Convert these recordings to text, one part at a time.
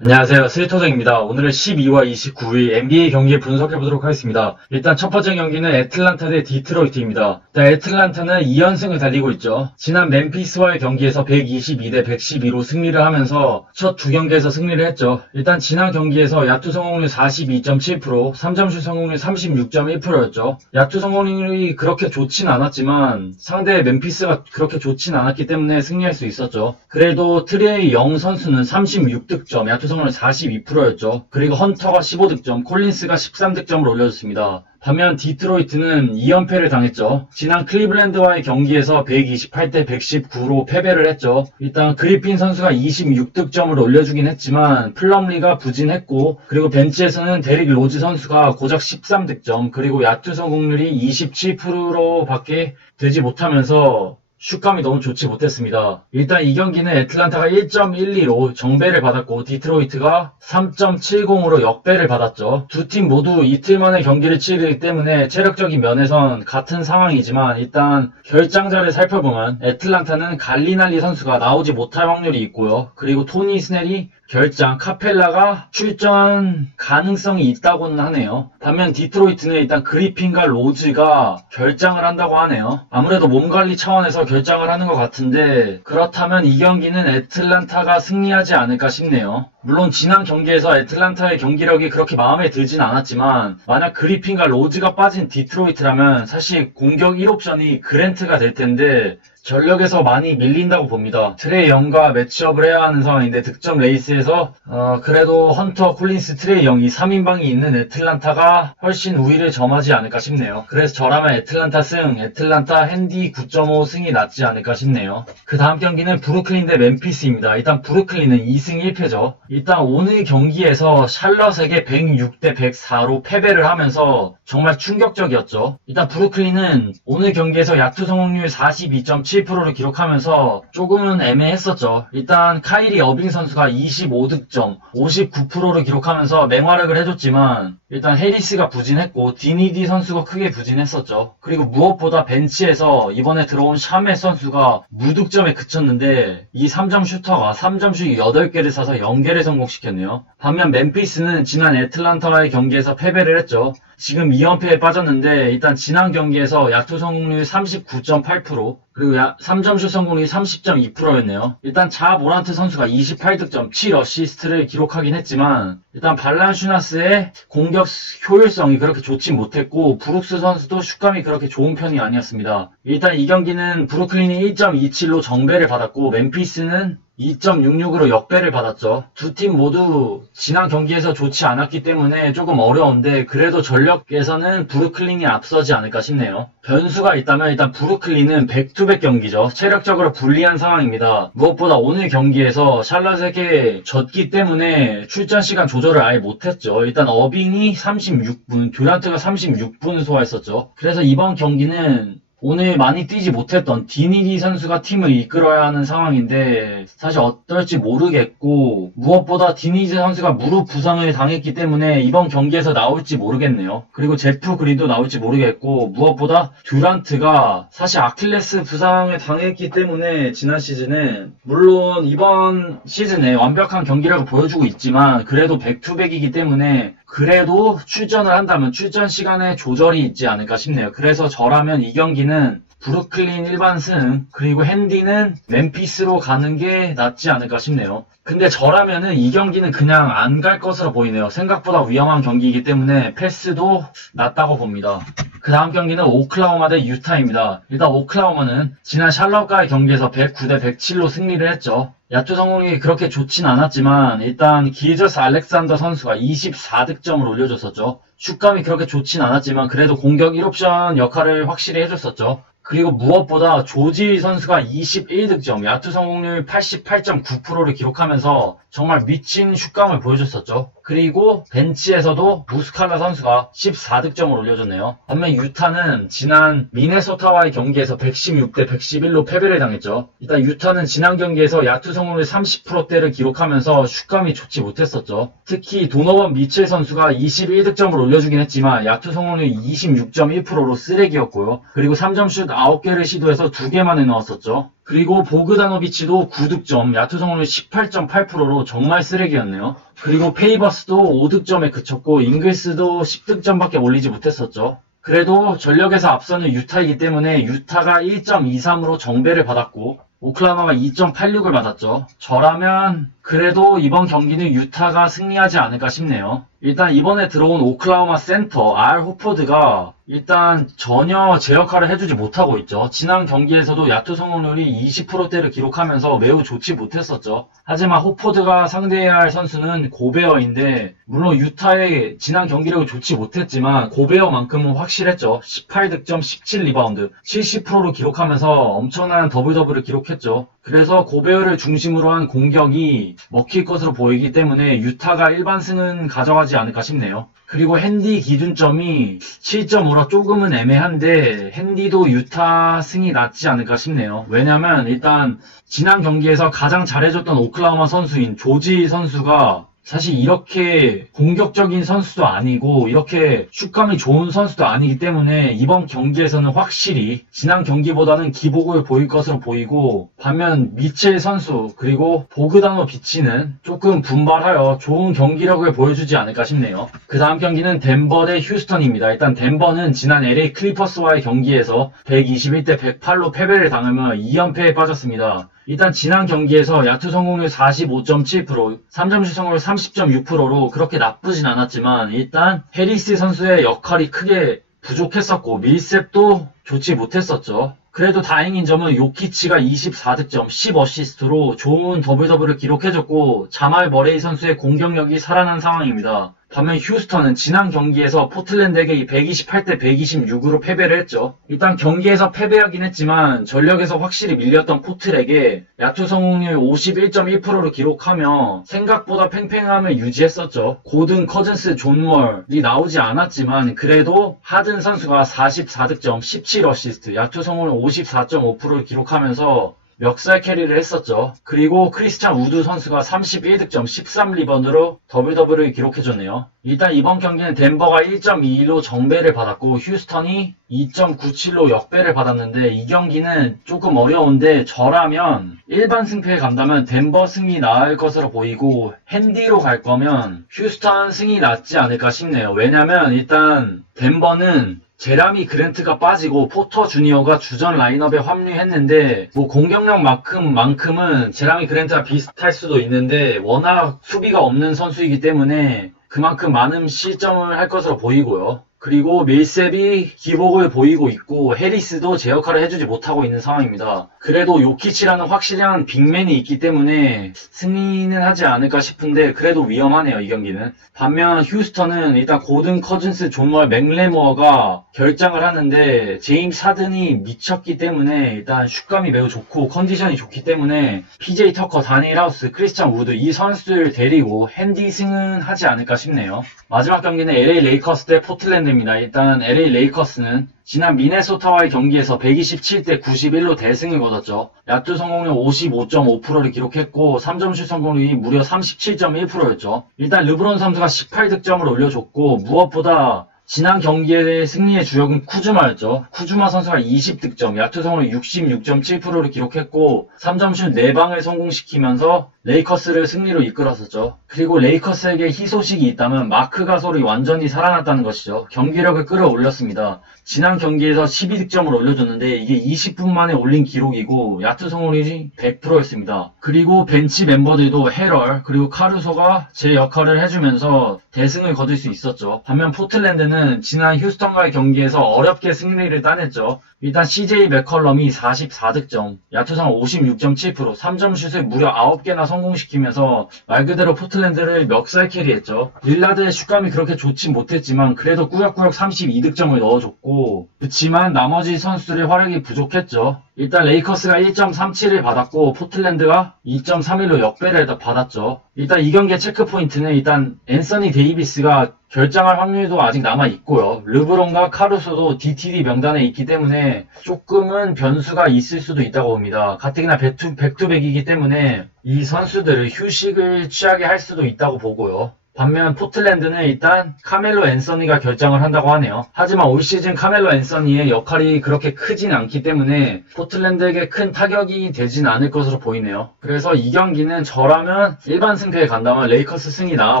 안녕하세요. 스리토정입니다. 오늘은 12와 29일 NBA 경기 분석해보도록 하겠습니다. 일단 첫 번째 경기는 애틀란타 대 디트로이트입니다. 일단 애틀란타는 2연승을 달리고 있죠. 지난 멤피스와의 경기에서 122대 112로 승리를 하면서 첫 두 경기에서 승리를 했죠. 일단 지난 경기에서 야투 성공률 42.7%, 3점슛 성공률 36.1%였죠. 야투 성공률이 그렇게 좋진 않았지만 상대 멤피스가 그렇게 좋진 않았기 때문에 승리할 수 있었죠. 그래도 트레이 영 선수는 36득점, 야투 성공률 42%였죠. 그리고 헌터가 15득점, 콜린스가 13득점을 올려줬습니다. 반면 디트로이트는 2연패를 당했죠. 지난 클리블랜드와의 경기에서 128대 119로 패배를 했죠. 일단 그리핀 선수가 26득점을 올려주긴 했지만 플럼리가 부진했고, 그리고 벤치에서는 데릭 로즈 선수가 고작 13득점, 그리고 야투 성공률이 27%로밖에 되지 못하면서 슛감이 너무 좋지 못했습니다. 일단 이 경기는 애틀란타가 1.12로 정배를 받았고 디트로이트가 3.70으로 역배를 받았죠. 두 팀 모두 이틀 만에 경기를 치르기 때문에 체력적인 면에선 같은 상황이지만 일단 결장자를 살펴보면 애틀란타는 갈리날리 선수가 나오지 못할 확률이 있고요. 그리고 토니 스넬이 결장, 카펠라가 출전 가능성이 있다고는 하네요. 반면 디트로이트는 일단 그리핀과 로즈가 결장을 한다고 하네요. 아무래도 몸관리 차원에서 결장을 하는 것 같은데, 그렇다면 이 경기는 애틀란타가 승리하지 않을까 싶네요. 물론 지난 경기에서 애틀란타의 경기력이 그렇게 마음에 들진 않았지만 만약 그리핀과 로즈가 빠진 디트로이트라면 사실 공격 1옵션이 그랜트가 될 텐데 전력에서 많이 밀린다고 봅니다. 트레이 영과 매치업을 해야 하는 상황인데 득점 레이스에서 그래도 헌터, 콜린스, 트레이 영이 3인방이 있는 애틀란타가 훨씬 우위를 점하지 않을까 싶네요. 그래서 저라면 애틀란타 승, 애틀란타 핸디 9.5 승이 낫지 않을까 싶네요. 그 다음 경기는 브루클린 대 멤피스입니다. 일단 브루클린은 2승 1패죠. 일단 오늘 경기에서 샬럿에게 106대 104로 패배를 하면서 정말 충격적이었죠. 일단 브루클린은 오늘 경기에서 야투 성공률 42.7%를 기록하면서 조금은 애매했었죠. 일단 카이리 어빙 선수가 25득점, 59%를 기록하면서 맹활약을 해줬지만 일단 해리스가 부진했고 디니디 선수가 크게 부진했었죠. 그리고 무엇보다 벤치에서 이번에 들어온 샤메 선수가 무득점에 그쳤는데 이 3점 슈터가 3점슛 8개를 쏴서 0개를 성공시켰네요. 반면 멤피스는 지난 애틀란타와의 경기에서 패배를 했죠. 지금 2연패에 빠졌는데 일단 지난 경기에서 야투 성공률 39.8%, 그리고 3점슛 성공률이 30.2%였네요. 일단 자 모란트 선수가 28득점, 7어시스트를 기록하긴 했지만 일단 발란슈나스의 공격 효율성이 그렇게 좋지 못했고 브룩스 선수도 슛감이 그렇게 좋은 편이 아니었습니다. 일단 이 경기는 브루클린이 1.27로 정배를 받았고 멤피스는 2.66으로 역배를 받았죠. 두 팀 모두 지난 경기에서 좋지 않았기 때문에 조금 어려운데 그래도 전력에서는 브루클린이 앞서지 않을까 싶네요. 변수가 있다면 일단 브루클린은 백투백 경기죠. 체력적으로 불리한 상황입니다. 무엇보다 오늘 경기에서 샬럿에게 졌기 때문에 출전 시간 조절을 아예 못했죠. 일단 어빙이 36분, 듀란트가 36분 소화했었죠. 그래서 이번 경기는 오늘 많이 뛰지 못했던 디니디 선수가 팀을 이끌어야 하는 상황인데 사실 어떨지 모르겠고, 무엇보다 디니디 선수가 무릎 부상을 당했기 때문에 이번 경기에서 나올지 모르겠네요. 그리고 제프 그린도 나올지 모르겠고, 무엇보다 듀란트가 사실 아킬레스 부상을 당했기 때문에 지난 시즌에, 물론 이번 시즌에 완벽한 경기력을 보여주고 있지만 그래도 백투백이기 때문에 그래도 출전을 한다면 출전 시간에 조절이 있지 않을까 싶네요. 그래서 저라면 이 경기는 브루클린 일반 승, 그리고 핸디는 멤피스로 가는 게 낫지 않을까 싶네요. 근데 저라면은 이 경기는 그냥 안 갈 것으로 보이네요. 생각보다 위험한 경기이기 때문에 패스도 낫다고 봅니다. 그 다음 경기는 오클라호마 대 유타입니다. 일단 오클라호마는 지난 샬럿과의 경기에서 109대 107로 승리를 했죠. 야투 성공률이 그렇게 좋진 않았지만 일단 기저스 알렉산더 선수가 24득점을 올려줬었죠. 슛감이 그렇게 좋진 않았지만 그래도 공격 1옵션 역할을 확실히 해줬었죠. 그리고 무엇보다 조지 선수가 21득점, 야투 성공률 88.9%를 기록하면서 정말 미친 슛감을 보여줬었죠. 그리고 벤치에서도 무스칼라 선수가 14득점을 올려줬네요. 반면 유타는 지난 미네소타와의 경기에서 116대 111로 패배를 당했죠. 일단 유타는 지난 경기에서 야투 성공률 30%대를 기록하면서 슛감이 좋지 못했었죠. 특히 도너번 미첼 선수가 21득점을 올려주긴 했지만 야투 성공률 26.1%로 쓰레기였고요. 그리고 3점슛 9개를 시도해서 2개만에 넣었었죠. 그리고 보그다노비치도 9득점, 야투 성공률 18.8%로 정말 쓰레기였네요. 그리고 페이버스도 5득점에 그쳤고 잉글스도 10득점밖에 올리지 못했었죠. 그래도 전력에서 앞서는 유타이기 때문에 유타가 1.23으로 정배를 받았고 오클라호마가 2.86을 받았죠. 저라면 그래도 이번 경기는 유타가 승리하지 않을까 싶네요. 일단 이번에 들어온 오클라호마 센터 알 호포드가 일단 전혀 제 역할을 해주지 못하고 있죠. 지난 경기에서도 야투 성공률이 20%대를 기록하면서 매우 좋지 못했었죠. 하지만 호포드가 상대해야 할 선수는 고베어인데 물론 유타의 지난 경기력이 좋지 못했지만 고베어만큼은 확실했죠. 18득점 17리바운드 70%로 기록하면서 엄청난 더블더블을 기록했죠. 그래서 고베어를 중심으로 한 공격이 먹힐 것으로 보이기 때문에 유타가 일반승은 가져가지 않을까 싶네요. 그리고 핸디 기준점이 7.5라 조금은 애매한데 핸디도 유타 승이 낫지 않을까 싶네요. 왜냐면 일단 지난 경기에서 가장 잘해줬던 오클라호마 선수인 조지 선수가 사실 이렇게 공격적인 선수도 아니고 이렇게 슛감이 좋은 선수도 아니기 때문에 이번 경기에서는 확실히 지난 경기보다는 기복을 보일 것으로 보이고 반면 미첼 선수 그리고 보그다노비치는 조금 분발하여 좋은 경기력을 보여주지 않을까 싶네요. 그 다음 경기는 덴버 대 휴스턴입니다. 일단 덴버는 지난 LA 클리퍼스와의 경기에서 121대 108로 패배를 당하며 2연패에 빠졌습니다. 일단 지난 경기에서 야투 성공률 45.7%, 3점슛 성공률 30.6%로 그렇게 나쁘진 않았지만 일단 해리스 선수의 역할이 크게 부족했었고 밀셉도 좋지 못했었죠. 그래도 다행인 점은 요키치가 24득점, 10어시스트로 좋은 더블더블을 기록해줬고 자말 머레이 선수의 공격력이 살아난 상황입니다. 반면 휴스턴은 지난 경기에서 포틀랜드에게 128대 126으로 패배를 했죠. 일단 경기에서 패배하긴 했지만 전력에서 확실히 밀렸던 포틀에게 야투 성공률 51.1%를 기록하며 생각보다 팽팽함을 유지했었죠. 고든, 커즌스, 존월이 나오지 않았지만 그래도 하든 선수가 44득점, 17어시스트, 야투 성공률 54.5%를 기록하면서 멱살 캐리를 했었죠. 그리고 크리스찬 우드 선수가 31득점 13리바운드로 더블더블을 기록해줬네요. 일단 이번 경기는 덴버가 1.21로 정배를 받았고 휴스턴이 2.97로 역배를 받았는데 이 경기는 조금 어려운데 저라면 일반 승패에 간다면 덴버 승이 나을 것으로 보이고 핸디로 갈 거면 휴스턴 승이 낫지 않을까 싶네요. 왜냐면 일단 덴버는 제라미 그랜트가 빠지고 포터 주니어가 주전 라인업에 합류했는데 뭐 공격력만큼은 제라미 그랜트와 비슷할 수도 있는데 워낙 수비가 없는 선수이기 때문에 그만큼 많은 실점을 할 것으로 보이고요. 그리고 밀셉이 기복을 보이고 있고 해리스도 제 역할을 해주지 못하고 있는 상황입니다. 그래도 요키치라는 확실한 빅맨이 있기 때문에 승리는 하지 않을까 싶은데 그래도 위험하네요, 이 경기는. 반면 휴스턴은 일단 고든, 커즌스, 존월, 맥레모어가 결장을 하는데 제임스 하든이 미쳤기 때문에 일단 슛감이 매우 좋고 컨디션이 좋기 때문에 PJ 터커, 다니엘 하우스, 크리스찬 우드 이 선수들 데리고 핸디 승은 하지 않을까 싶네요. 마지막 경기는 LA 레이커스 대 포틀랜드입니다. 일단 LA 레이커스는 지난 미네소타와의 경기에서 127대 91로 대승을 거뒀죠. 야투 성공률 55.5%를 기록했고 3점슛 성공률이 무려 37.1%였죠. 일단 르브론 선수가 18득점을 올려줬고 무엇보다 지난 경기의 승리의 주역은 쿠즈마였죠. 쿠즈마 선수가 20득점, 야투 성공률 66.7%를 기록했고 3점슛 4방을 성공시키면서 레이커스를 승리로 이끌었었죠. 그리고 레이커스에게 희소식이 있다면 마크 가솔이 완전히 살아났다는 것이죠. 경기력을 끌어올렸습니다. 지난 경기에서 12득점을 올려줬는데 이게 20분 만에 올린 기록이고 야투 성공률이 100%였습니다. 그리고 벤치 멤버들도 헤럴 그리고 카루소가 제 역할을 해주면서 대승을 거둘 수 있었죠. 반면 포틀랜드는 지난 휴스턴과의 경기에서 어렵게 승리를 따냈죠. 일단 CJ 맥컬럼이 44득점, 야투상 56.7%, 3점슛을 무려 9개나 성공시키면서 말 그대로 포틀랜드를 멱살 캐리했죠. 릴라드의 슛감이 그렇게 좋진 못했지만 그래도 꾸역꾸역 32득점을 넣어줬고 그치만 나머지 선수들의 활약이 부족했죠. 일단 레이커스가 1.37을 받았고 포틀랜드가 2.31로 역배를 받았죠. 일단 이 경기의 체크포인트는 일단 앤서니 데이비스가 결장할 확률도 아직 남아있고요. 르브론과 카루소도 DTD 명단에 있기 때문에 조금은 변수가 있을 수도 있다고 봅니다. 가뜩이나 백투백이기 때문에 이 선수들을 휴식을 취하게 할 수도 있다고 보고요. 반면 포틀랜드는 일단 카멜로 앤서니가 결정을 한다고 하네요. 하지만 올 시즌 카멜로 앤서니의 역할이 그렇게 크진 않기 때문에 포틀랜드에게 큰 타격이 되진 않을 것으로 보이네요. 그래서 이 경기는 저라면 일반 승패에 간다면 레이커스 승이 나아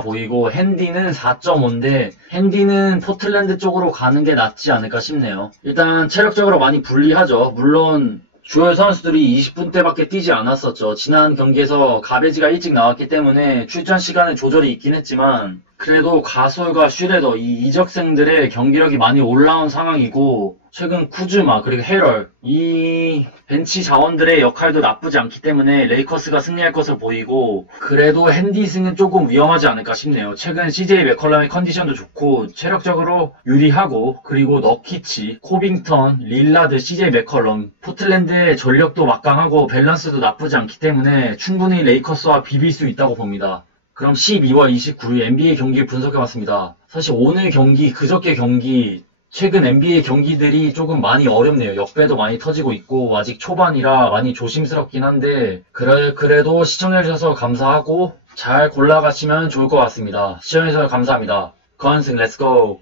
보이고 핸디는 4.5인데 핸디는 포틀랜드 쪽으로 가는 게 낫지 않을까 싶네요. 일단 체력적으로 많이 불리하죠. 물론 주요 선수들이 20분대밖에 뛰지 않았었죠. 지난 경기에서 가베지가 일찍 나왔기 때문에 출전 시간에 조절이 있긴 했지만 그래도 가솔과 슈레더 이 이적생들의 경기력이 많이 올라온 상황이고 최근 쿠즈마 그리고 헤럴 이 벤치 자원들의 역할도 나쁘지 않기 때문에 레이커스가 승리할 것으로 보이고 그래도 핸디승은 조금 위험하지 않을까 싶네요. 최근 CJ 맥컬럼의 컨디션도 좋고 체력적으로 유리하고 그리고 너키치, 코빙턴, 릴라드, CJ 맥컬럼 포틀랜드의 전력도 막강하고 밸런스도 나쁘지 않기 때문에 충분히 레이커스와 비빌 수 있다고 봅니다. 그럼 12와 29일 NBA 경기 분석해봤습니다. 사실 오늘 경기, 그저께 경기 최근 NBA 경기들이 조금 많이 어렵네요. 역배도 많이 터지고 있고 아직 초반이라 많이 조심스럽긴 한데 그래도 시청해주셔서 감사하고 잘 골라가시면 좋을 것 같습니다. 시청해주셔서 감사합니다. 건승 렛츠고!